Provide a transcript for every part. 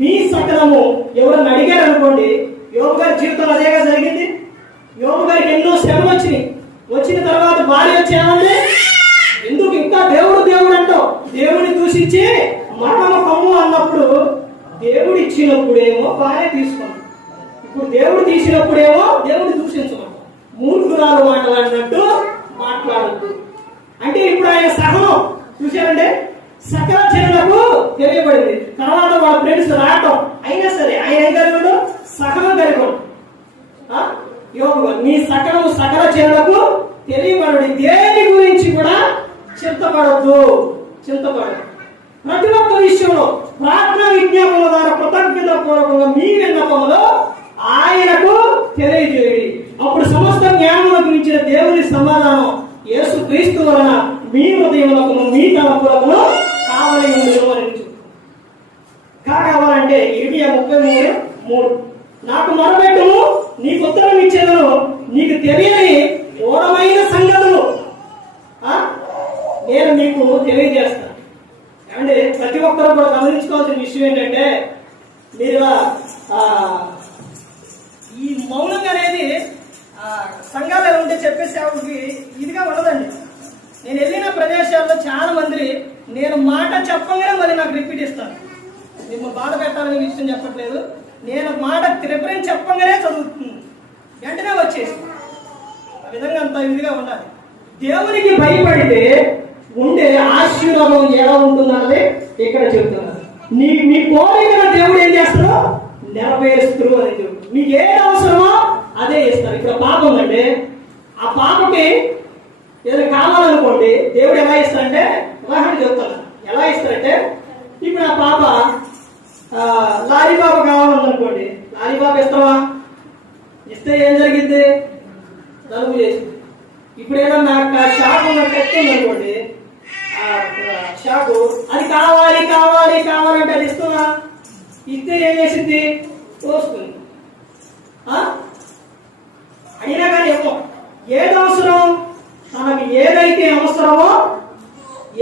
మీ సకలము ఎవరన్నా అడిగారు అనుకోండి, యోబు గారి జీవితంలో అదేగా జరిగింది. యోబు గారికి ఎన్నో శ్రమలు వచ్చినాయి. వచ్చిన తర్వాత భార్య వచ్చేమంటే ఎందుకు ఇంకా దేవుడు దేవుడు అంటావు, దేవుడిని దూషించి మరణము కమ్ము అన్నప్పుడు దేవుడు ఇచ్చినప్పుడేమో భార్య తీసుకున్నాం, ఇప్పుడు దేవుడు తీసినప్పుడేమో దేవుడు దూషించమంటాం. మూర్ఖురాలు మాట్లాడినట్టు మాట్లాడద్దు అంటే ఇప్పుడు ఆయన సహనం చూశారంటే సకల జనులకు తెలియబడింది. తర్వాత వాళ్ళ ఫ్రెండ్స్ రావటం అయినా సరే ఆయన ఏం కలిగాడు, సహనం కలిగాడు. యోగు నీ సకలము సకల జనులకు తెలియబడి దేని గురించి కూడా చింతపడద్దు. ప్రతి ఒక్క విషయంలో ప్రార్థన విజ్ఞాపన ద్వారా కృతజ్ఞత పూర్వకంగా మీ విన్నపంలో ఆయనకు తెలియజేయండి. అప్పుడు సమస్త జ్ఞానం గురించిన దేవుని సమాధానం యేసు క్రీస్తు వలన మీ హృదయములకు మీ తలపులకు కావాలంటే 33:3 నాకు మొరపెట్టుము నీకు ఉత్తరం ఇచ్చేదను, నీకు తెలియని ఘోరమైన సంగతులు నేను మీకు తెలియజేస్తాను. అంటే ప్రతి ఒక్కరు కూడా గమనించుకోవాల్సిన విషయం ఏంటంటే మీరు ఈ మౌనం అనేది సంఘాలు ఉంటే చెప్పే సేవకి ఇదిగా ఉండదండి. నేను వెళ్ళిన ప్రదేశాల్లో చాలా మంది నేను మాట చెప్పగానే మళ్ళీ నాకు రిపీట్ ఇస్తాను. మిమ్మల్ని బాధ పెట్టాలని విషయం చెప్పట్లేదు, నేను మాట రిఫరెన్స్ చెప్పగానే చదువుతుంది, వెంటనే వచ్చేసి ఆ విధంగా అంత ఇదిగా ఉండాలి. దేవునికి భయపడితే ఉండే ఆశీర్వాదం ఎలా ఉంటుందన్నది ఇక్కడ చెబుతున్నారు. మీ కోరికల దేవుడు ఏం చేస్తాడో నెరవేరుస్తారు అని చెబుతారు. మీకు ఏది అవసరమో అదే ఇస్తారు. ఇక్కడ పాప ఉందంటే ఆ పాపకి ఏదైనా కావాలనుకోండి, దేవుడు ఎలా ఇస్తారంటే ఉదాహరణ చెప్తాను. ఎలా ఇస్తారంటే ఇప్పుడు ఆ పాప లారీ పాప కావాలనుకోండి, లారీ పాప ఇస్తావా? ఇస్తే ఏం జరిగింది? తలుపు చేసింది. ఇప్పుడు ఏదన్నా షాక్ ఎత్తుంది అనుకోండి, షాకు అది కావాలి కావాలి కావాలంటే అది ఇస్తున్నా? ఇస్తే ఏం చేసింది? తోసుకుంది. అయినా కానీ ఏమో ఏది అవసరం, తనకి ఏదైతే అవసరమో,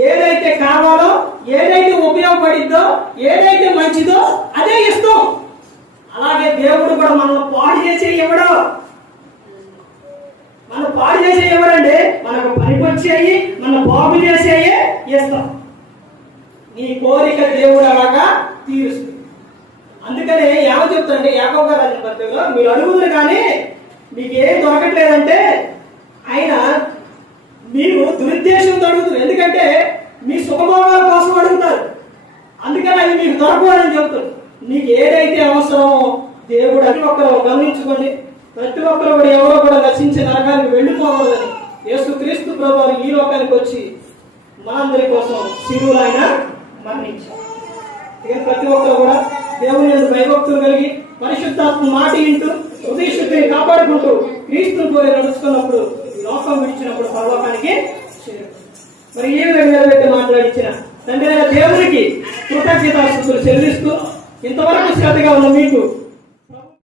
ఏదైతే కావాలో, ఏదైతే ఉపయోగపడిద్దో, ఏదైతే మంచిదో అదే ఇస్తాం. అలాగే దేవుడు కూడా మనల్ని పాడు చేసే ఇవ్వడు. మనం పాడు చేసే ఇవ్వడండి, మనకు పనికొచ్చేయి, మన బాగు చేసేయే ఇస్తాం. నీ కోరిక దేవుడు అలాగా తీరుస్తుంది. అందుకనే ఏమో చెప్తారంటే యాకోబు గారు రాసిన పత్రికలో, మీరు అడుగుతారు కానీ మీకు ఏం దొరకట్లేదంటే ఆయన మీరు దురుద్దేశంతో అడుగుతారు. ఎందుకంటే మీ సుఖభోగాల కోసం అడుగుతారు, అందుకని అవి మీకు దొరకవాలని చెబుతారు. నీకు ఏదైతే అవసరమో దేవుడు ప్రతి ఒక్కరు గమనించుకోండి. ప్రతి ఒక్కరు కూడా ఎవరో కూడా నశించే నరకానికి వెళ్ళిపోకూడదని యేసు క్రీస్తు ప్రభువు ఈ లోకానికి వచ్చి మనందరి కోసం శిలువలో ఆయన మరణించారు. ప్రతి ఒక్కరు కూడా దేవుని యందు భయభక్తులు కలిగి పరిశుద్ధాత్మ మాట వింటూ హృదయ శుద్ధిని కాపాడుకుంటూ క్రీస్తుని కోరి నడుచుకున్నప్పుడు ఈ లోకం విడిచినప్పుడు పరలోకానికి మరి ఏ నిలబెట్టి మాట్లాడించిన తండ్రి దేవునికి కృతజ్ఞతాస్తుతులు చెల్లిస్తూ ఇంతవరకు శ్రద్ధగా ఉన్న మీకు